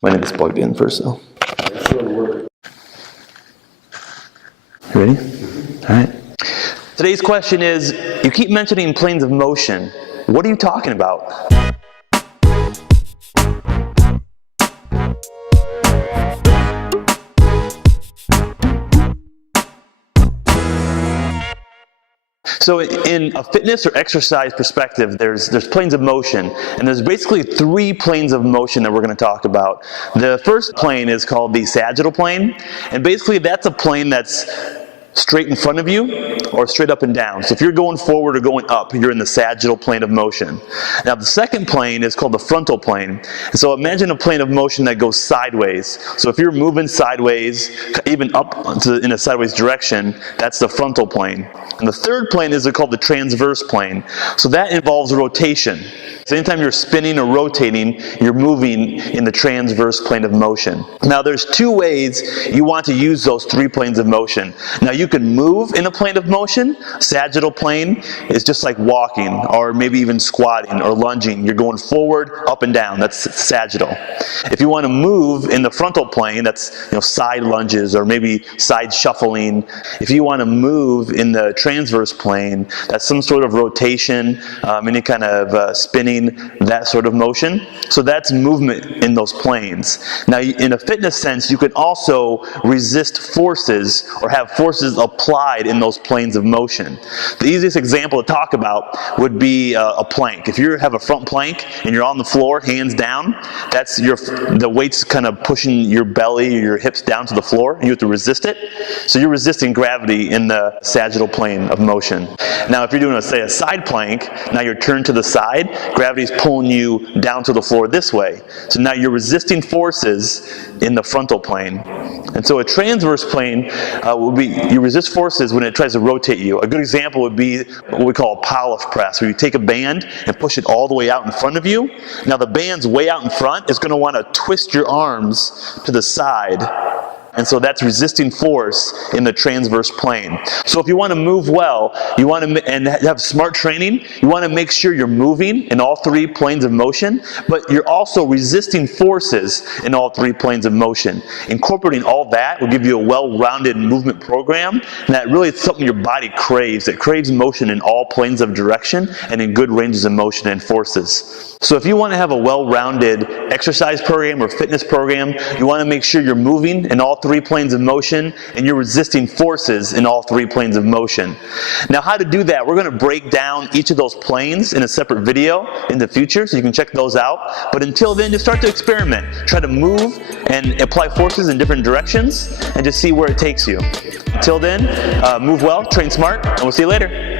Might need this plugged in first though. You ready? All right. Today's question is, you keep mentioning planes of motion. What are you talking about? So in a fitness or exercise perspective, there's planes of motion, and there's basically 3 planes of motion that we're going to talk about. The first plane is called the sagittal plane, and basically that's a plane that's straight in front of you or straight up and down. So if you're going forward or going up, you're in the sagittal plane of motion. Now the second plane is called the frontal plane. And so imagine a plane of motion that goes sideways. So if you're moving sideways, even up in a sideways direction, that's the frontal plane. And the third plane is called the transverse plane. So that involves rotation. So anytime you're spinning or rotating, you're moving in the transverse plane of motion. Now there's 2 ways you want to use those 3 planes of motion. Now you can move in a plane of motion. Sagittal plane is just like walking, or maybe even squatting or lunging. You're going forward, up and down. That's sagittal. If you want to move in the frontal plane, that's side lunges or maybe side shuffling. If you want to move in the transverse plane, that's some sort of rotation, any kind of spinning, that sort of motion. So that's movement in those planes. Now in a fitness sense, you can also resist forces or have forces applied in those planes of motion. The easiest example to talk about would be a plank. If you have a front plank and you're on the floor, hands down, that's the weight's kind of pushing your belly or your hips down to the floor, and you have to resist it. So you're resisting gravity in the sagittal plane of motion. Now if you're doing, say, a side plank, now you're turned to the side, gravity's pulling you down to the floor this way. So now you're resisting forces in the frontal plane. And so a transverse plane would be, you resist forces when it tries to rotate you. A good example would be what we call a Pallof press, where you take a band and push it all the way out in front of you. Now the band's way out in front is going to want to twist your arms to the side. And so that's resisting force in the transverse plane. So if you want to move well, you want to and have smart training, you want to make sure you're moving in all 3 planes of motion, but you're also resisting forces in all 3 planes of motion. Incorporating all that will give you a well-rounded movement program, and that really is something your body craves. It craves motion in all planes of direction and in good ranges of motion and forces. So if you want to have a well-rounded exercise program or fitness program, you want to make sure you're moving in all 3 planes of motion and you're resisting forces in all 3 planes of motion. Now how to do that, we're going to break down each of those planes in a separate video in the future, so you can check those out. But until then, just start to experiment. Try to move and apply forces in different directions and just see where it takes you. Until then, move well, train smart, and we'll see you later.